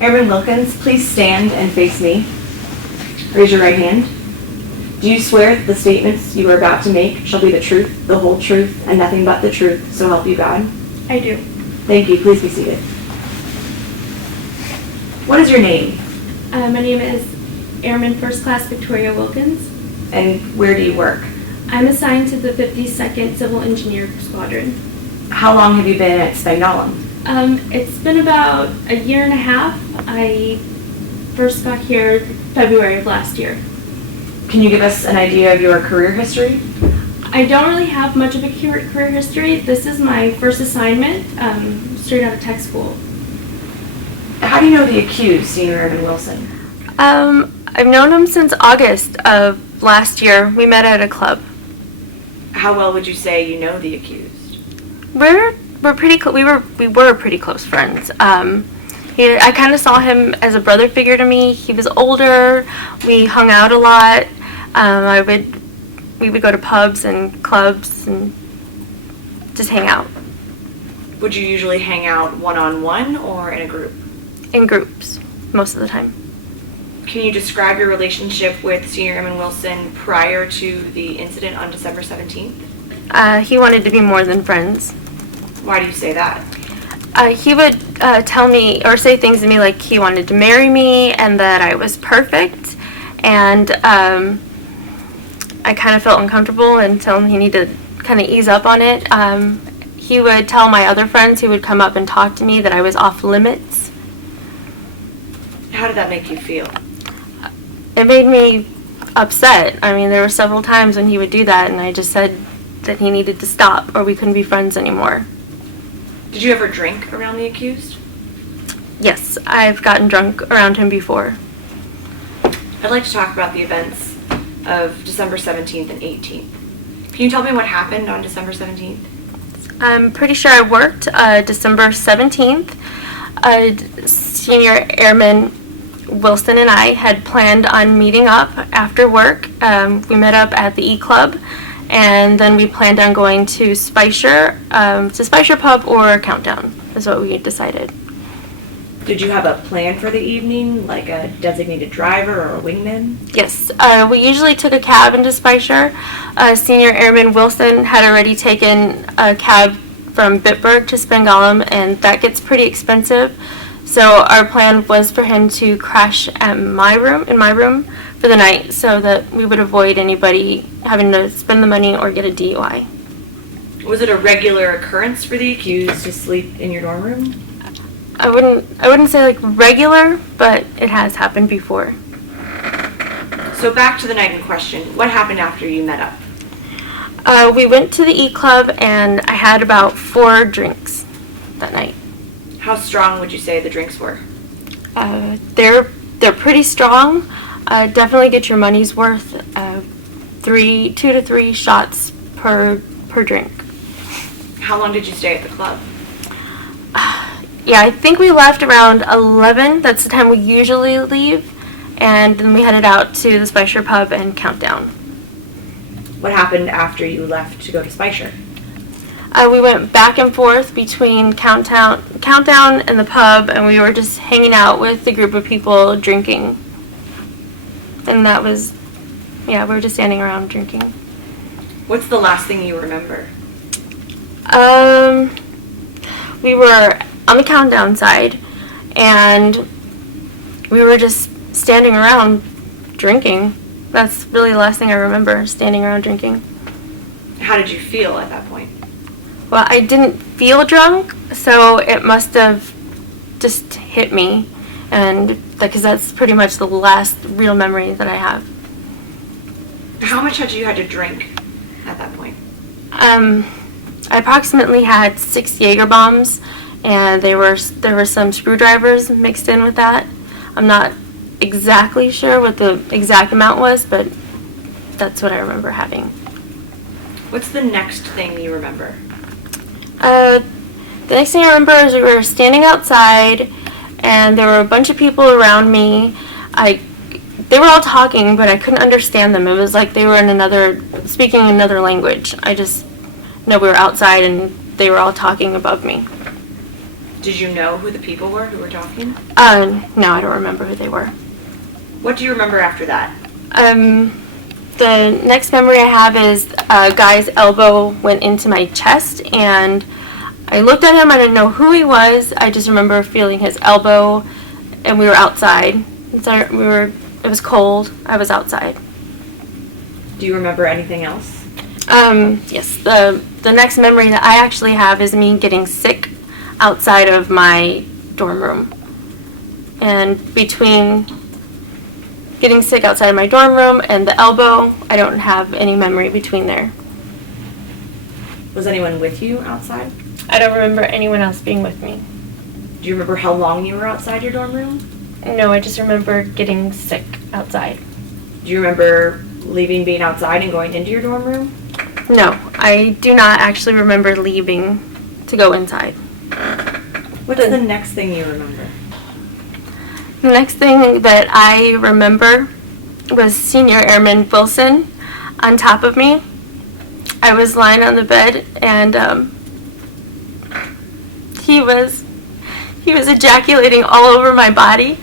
Airman Wilkins, please stand and face me. Raise your right hand. Do you swear that the statements you are about to make shall be the truth, the whole truth, and nothing but the truth, so help you God? I do. Thank you. Please be seated. What is your name? My name is Airman First Class Victoria Wilkins. And where do you work? I'm assigned to the 52nd Civil Engineer Squadron. How long have you been at Spangdahlem? It's been about a year and a half. I first got here February of last year. Can you give us an idea of your career history? I don't really have much of a career history. This is my first assignment, straight out of tech school. How do you know the accused, Senior Airman Wilson? I've known him since August of last year. We met at a club. How well would you say you know the accused? We're pretty we were pretty close friends. I kind of saw him as a brother figure to me. He was older. We hung out a lot. We would go to pubs and clubs and just hang out. Would you usually hang out one-on-one or in a group? In groups, most of the time. Can you describe your relationship with Senior Airman Wilson prior to the incident on December 17th? He wanted to be more than friends. Why do you say that? He would tell me or say things to me like he wanted to marry me and that I was perfect, and I kind of felt uncomfortable and told him he needed to kind of ease up on it. He would tell my other friends who would come up and talk to me that I was off limits. How did that make you feel? It made me upset. I mean, there were several times when he would do that, and I just said that he needed to stop or we couldn't be friends anymore. Did you ever drink around the accused? Yes, I've gotten drunk around him before. I'd like to talk about the events of December 17th and 18th. Can you tell me what happened on December 17th? I'm pretty sure I worked December 17th. Senior Airman Wilson and I had planned on meeting up after work. We met up at the E-Club, and then we planned on going to Spicer Pub or Countdown, is what we decided. Did you have a plan for the evening, like a designated driver or a wingman? Yes, we usually took a cab into Spicer. Senior Airman Wilson had already taken a cab from Bitburg to Spangdahlem, and that gets pretty expensive. So our plan was for him to crash at in my room for the night, so that we would avoid anybody having to spend the money or get a DUI. Was it a regular occurrence for the accused to sleep in your dorm room? I wouldn't say like regular, but it has happened before. So back to the night in question. What happened after you met up? We went to the E-Club, and I had about 4 drinks that night. How strong would you say the drinks were? They're pretty strong. Definitely get your money's worth. 2 to 3 shots per drink. How long did you stay at the club? Yeah, I think we left around 11. That's the time we usually leave. And then we headed out to the Spicer Pub and Countdown. What happened after you left to go to Spicer? We went back and forth between Countdown and the pub, and we were just hanging out with a group of people drinking. And that was, we were just standing around drinking. What's the last thing you remember? We were on the Countdown side, and we were just standing around drinking. That's really the last thing I remember, standing around drinking. How did you feel at that point? Well, I didn't feel drunk, so it must have just hit me, and because that's pretty much the last real memory that I have. How much had you had to drink at that point? I approximately had 6 Jaeger bombs, and there were some screwdrivers mixed in with that. I'm not exactly sure what the exact amount was, but that's what I remember having. What's the next thing you remember? The next thing I remember is we were standing outside, and there were a bunch of people around me. They were all talking, but I couldn't understand them. It was like they were speaking another language. I just know we were outside, and they were all talking above me. Did you know who the people were who were talking? No, I don't remember who they were. What do you remember after that? The next memory I have is a guy's elbow went into my chest, and I looked at him. I didn't know who he was. I just remember feeling his elbow, and we were outside. It was cold. I was outside. Do you remember anything else? Yes. The next memory that I actually have is me getting sick outside of my dorm room. And between getting sick outside of my dorm room and the elbow, I don't have any memory between there. Was anyone with you outside? I don't remember anyone else being with me. Do you remember how long you were outside your dorm room? No, I just remember getting sick outside. Do you remember leaving, being outside, and going into your dorm room? No, I do not actually remember leaving to go inside. What's the next thing you remember? The next thing that I remember was Senior Airman Wilson on top of me. I was lying on the bed, and he was ejaculating all over my body.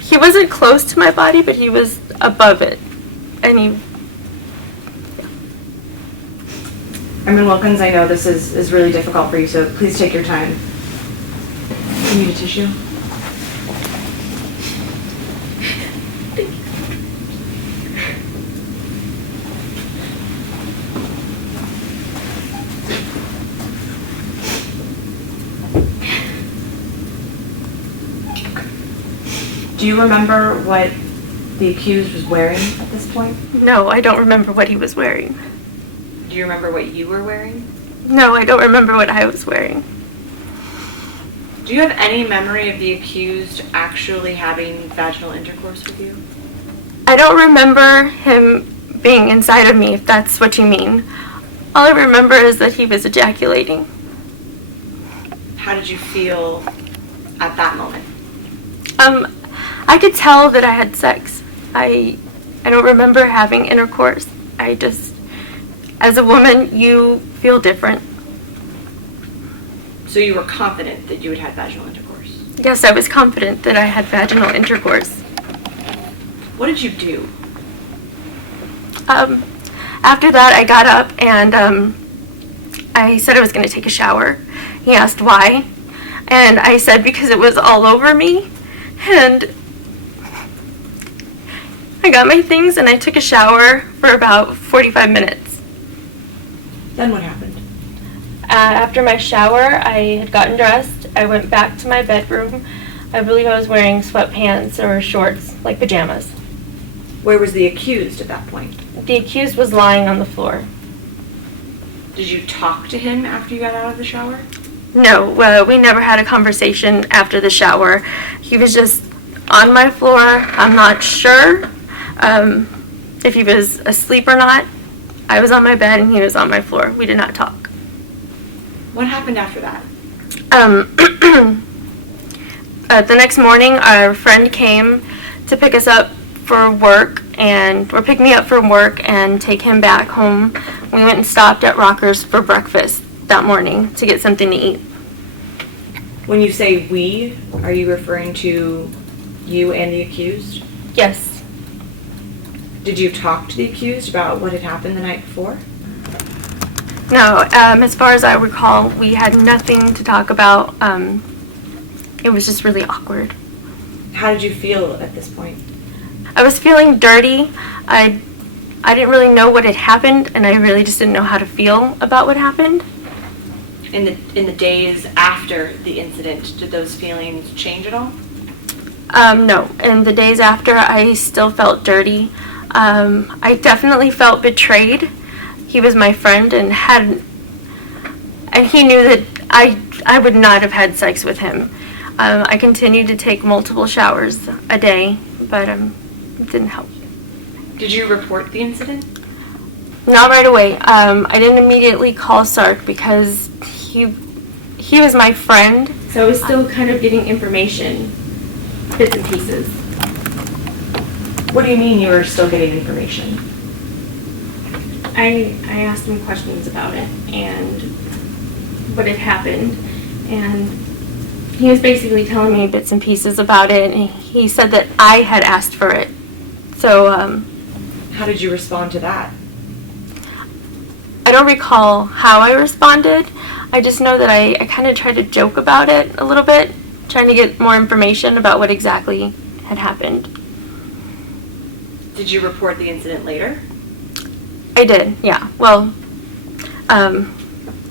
He wasn't close to my body, but he was above it. And Airman Wilkins, I know this is really difficult for you, so please take your time. You need a tissue? Do you remember what the accused was wearing at this point? No, I don't remember what he was wearing. Do you remember what you were wearing? No, I don't remember what I was wearing. Do you have any memory of the accused actually having vaginal intercourse with you? I don't remember him being inside of me, if that's what you mean. All I remember is that he was ejaculating. How did you feel at that moment? I could tell that I had sex. I don't remember having intercourse. As a woman, you feel different. So you were confident that you had had vaginal intercourse? Yes, I was confident that I had vaginal intercourse. What did you do? After that, I got up and I said I was going to take a shower. He asked why, and I said because it was all over me, and I got my things and I took a shower for about 45 minutes. Then what happened? After my shower, I had gotten dressed. I went back to my bedroom. I believe I was wearing sweatpants or shorts, like pajamas. Where was the accused at that point? The accused was lying on the floor. Did you talk to him after you got out of the shower? No, we never had a conversation after the shower. He was just on my floor. I'm not sure if he was asleep or not. I was on my bed and he was on my floor. We did not talk. What happened after that? The next morning, our friend came to pick us up for work or pick me up from work and take him back home. We went and stopped at Rockers for breakfast that morning to get something to eat. When you say we, are you referring to you and the accused? Yes. Did you talk to the accused about what had happened the night before? No, as far as I recall, we had nothing to talk about. It was just really awkward. How did you feel at this point? I was feeling dirty. I didn't really know what had happened, and I really just didn't know how to feel about what happened. In the days after the incident, did those feelings change at all? No. In the days after, I still felt dirty. I definitely felt betrayed. He was my friend and he knew that I would not have had sex with him. I continued to take multiple showers a day, but it didn't help. Did you report the incident? Not right away. I didn't immediately call Sark because he was my friend. So I was still kind of getting information, bits and pieces. What do you mean you were still getting information? I asked him questions about it, and what had happened, and he was basically telling me bits and pieces about it, and he said that I had asked for it. So, How did you respond to that? I don't recall how I responded. I just know that I kind of tried to joke about it a little bit, trying to get more information about what exactly had happened. Did you report the incident later? I did, yeah. Well,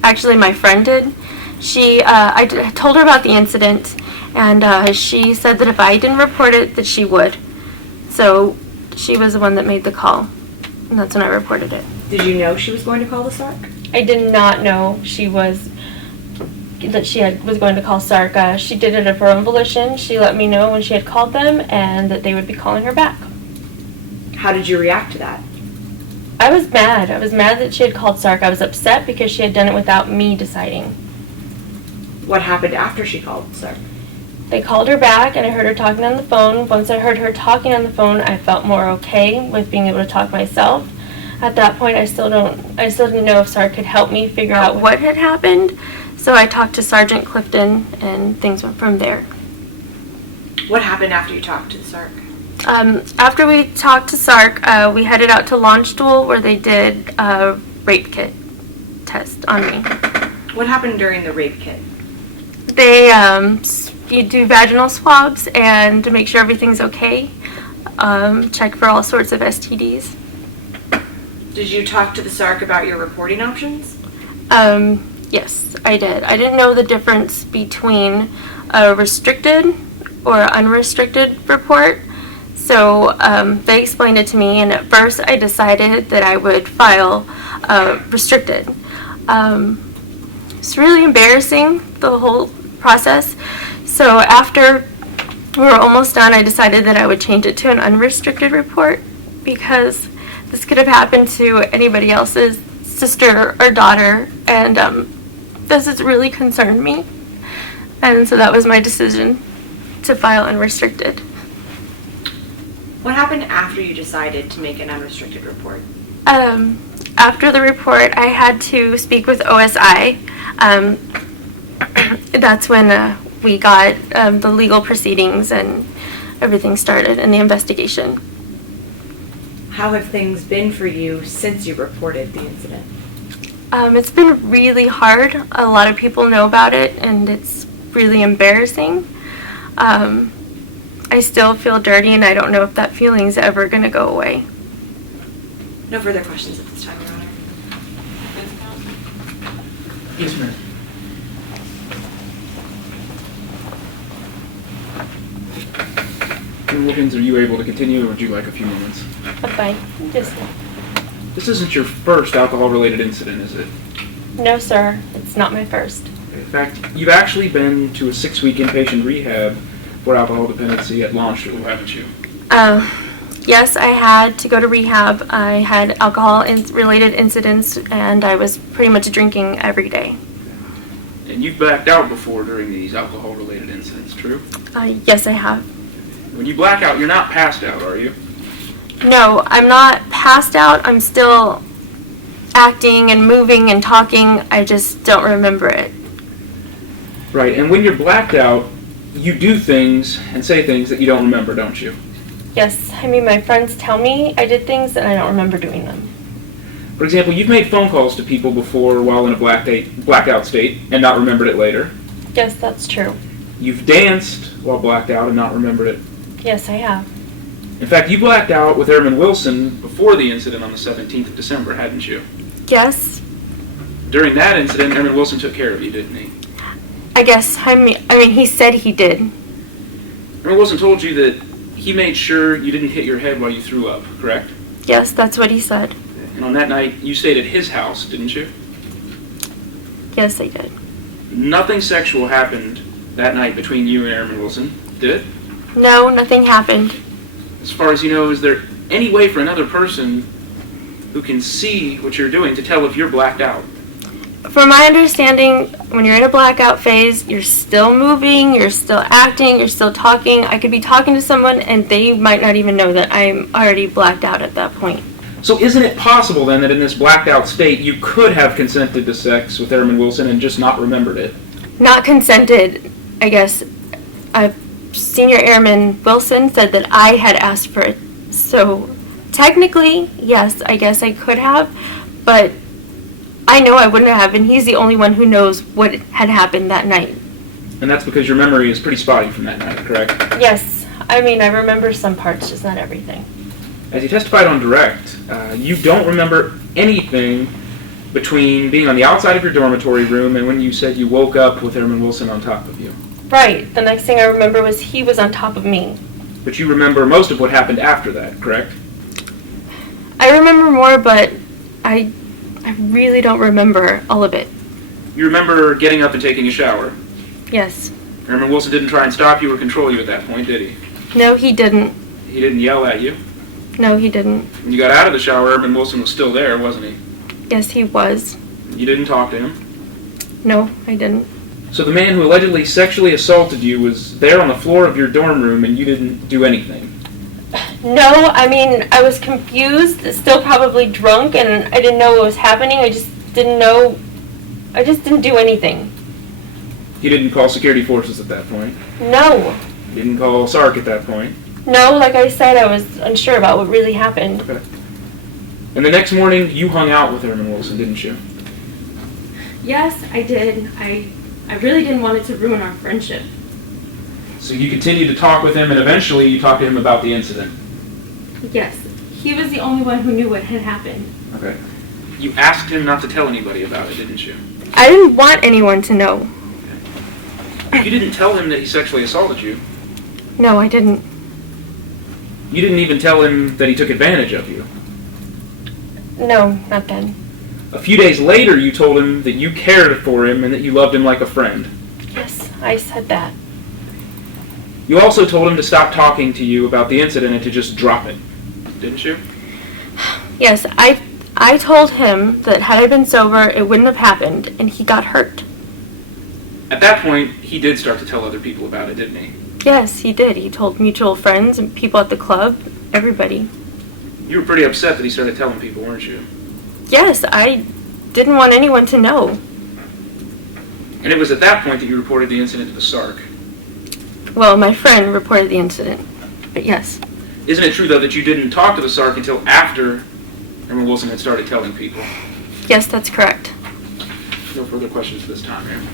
actually my friend did. I told her about the incident, and she said that if I didn't report it, that she would. So she was the one that made the call, and that's when I reported it. Did you know she was going to call the SARC? I did not know she was going to call SARC. She did it of her own volition. She let me know when she had called them and that they would be calling her back. How did you react to that? I was mad. I was mad that she had called SARC. I was upset because she had done it without me deciding. What happened after she called SARC? They called her back and I heard her talking on the phone. Once I heard her talking on the phone, I felt more okay with being able to talk myself. At that point, I still didn't know if SARC could help me figure out what had happened. So I talked to Sergeant Clifton and things went from there. What happened after you talked to the SARC? After we talked to SARC, we headed out to Launch Duel where they did a rape kit test on me. What happened during the rape kit? They you do vaginal swabs and to make sure everything's okay. Check for all sorts of STDs. Did you talk to the SARC about your reporting options? Yes, I did. I didn't know the difference between a restricted or unrestricted report. So they explained it to me, and at first I decided that I would file restricted. It's really embarrassing, the whole process. So after we were almost done, I decided that I would change it to an unrestricted report because this could have happened to anybody else's sister or daughter, and this has really concerned me. And so that was my decision to file unrestricted. What happened after you decided to make an unrestricted report? After the report, I had to speak with OSI. That's when we got the legal proceedings and everything started in the investigation. How have things been for you since you reported the incident? It's been really hard. A lot of people know about it, and it's really embarrassing. I still feel dirty, and I don't know if that feeling's ever going to go away. No further questions at this time, Your Honor. Yes, ma'am. Mr. Wilkins, are you able to continue, or would you like a few moments? I'm fine. Just This isn't your first alcohol-related incident, is it? no, sir. It's not my first. In fact, you've actually been to a 6-week inpatient rehab for alcohol dependency at Launch Duel, haven't you? Yes, I had to go to rehab. I had alcohol-related incidents, and I was pretty much drinking every day. And you've blacked out before during these alcohol-related incidents, true? Yes, I have. When you black out, you're not passed out, are you? No, I'm not passed out. I'm still acting and moving and talking. I just don't remember it. Right, and when you're blacked out, you do things and say things that you don't remember, don't you? Yes, I mean, my friends tell me I did things and I don't remember doing them. For example, you've made phone calls to people before while in a blackout state and not remembered it later. Yes, that's true. You've danced while blacked out and not remembered it. Yes, I have. In fact, you blacked out with Airman Wilson before the incident on the 17th of December, hadn't you? Yes, During that incident, Airman Wilson took care of you, didn't he? I guess. I mean, he said he did. Airman Wilson told you that he made sure you didn't hit your head while you threw up, correct? Yes, that's what he said. And on that night, you stayed at his house, didn't you? Yes, I did. Nothing sexual happened that night between you and Airman Wilson, did it? No, nothing happened. As far as you know, is there any way for another person who can see what you're doing to tell if you're blacked out? From my understanding, when you're in a blackout phase, you're still moving, you're still acting, you're still talking. I could be talking to someone and they might not even know that I'm already blacked out at that point. So isn't it possible then that in this blacked out state you could have consented to sex with Airman Wilson and just not remembered it? Not consented, I guess. Senior Airman Wilson said that I had asked for it. So technically, yes, I guess I could have, but I know I wouldn't have, and he's the only one who knows what had happened that night. And that's because your memory is pretty spotty from that night, correct? Yes, I mean, I remember some parts, just not everything. As you testified on direct, you don't remember anything between being on the outside of your dormitory room and when you said you woke up with Airman Wilson on top of you. Right, the next thing I remember was he was on top of me. But you remember most of what happened after that, correct? I remember more, but I really don't remember all of it. You remember getting up and taking a shower. Yes. Airman Wilson didn't try and stop you or control you at that point, did he? No, he didn't. He didn't yell at you. No, he didn't. When you got out of the shower, Airman Wilson was still there, wasn't he? Yes, he was. You didn't talk to him. No, I didn't. So the man who allegedly sexually assaulted you was there on the floor of your dorm room and you didn't do anything. No, I mean, I was confused, still probably drunk, and I didn't know what was happening. I just didn't know. I just didn't do anything. You didn't call security forces at that point. No. You didn't call SARC at that point. No, like I said, I was unsure about what really happened. Okay. And the next morning, you hung out with Airman Wilson, didn't you? Yes, I did. I really didn't want it to ruin our friendship. So you continued to talk with him, and eventually you talked to him about the incident. Yes, he was the only one who knew what had happened. Okay. You asked him not to tell anybody about it, didn't you? I didn't want anyone to know. You didn't tell him that he sexually assaulted you. No, I didn't. You didn't even tell him that he took advantage of you. No, not then. A few days later, you told him that you cared for him and that you loved him like a friend. Yes, I said that. You also told him to stop talking to you about the incident and to just drop it, didn't you? Yes, I told him that had I been sober, it wouldn't have happened, and he got hurt. At that point, he did start to tell other people about it, didn't he? Yes, he did. He told mutual friends and people at the club, everybody. You were pretty upset that he started telling people, weren't you? Yes, I didn't want anyone to know. And it was at that point that you reported the incident to the SARC. Well, my friend reported the incident, but yes. Isn't it true, though, that you didn't talk to the SARC until after Airman Wilson had started telling people? Yes, that's correct. No further questions at this time, Aaron.